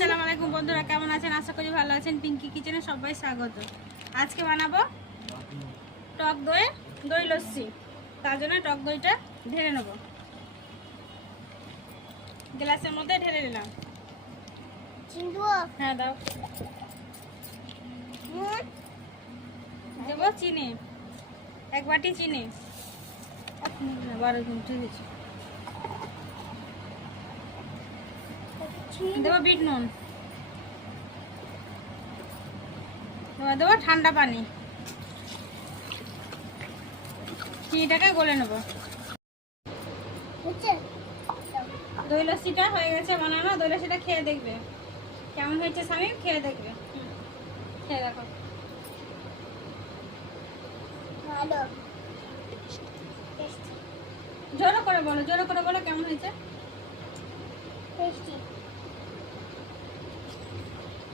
আসসালামু আলাইকুম বন্ধুরা, কেমন আছেন? আশা করি ভালো আছেন। পিঙ্কি কিচেনে সবাই স্বাগত। আজকে বানাবো টক দই লস্যি। তার জন্য টক দইটা ঢেলে নেব। গ্লাসের মধ্যে ঢেলে নিলাম। হ্যাঁ দাও। দেবো চিনি, 1 বাটি চিনি। 12 মিনিট দিয়েছি। দেবো বিট নুন, দেবো ঠান্ডা পানি। চিনিটাকে গলে নেবো। দই লস্যিটা হয়ে গেছে বানানো। দই লস্যিটা খেয়ে দেখবে কেমন হয়েছে। স্বামী খেয়ে দেখবে, খেয়ে দেখো। ভালো, জোরে করে বলো, জোরে করে বলো কেমন হয়েছে। টেস্টি।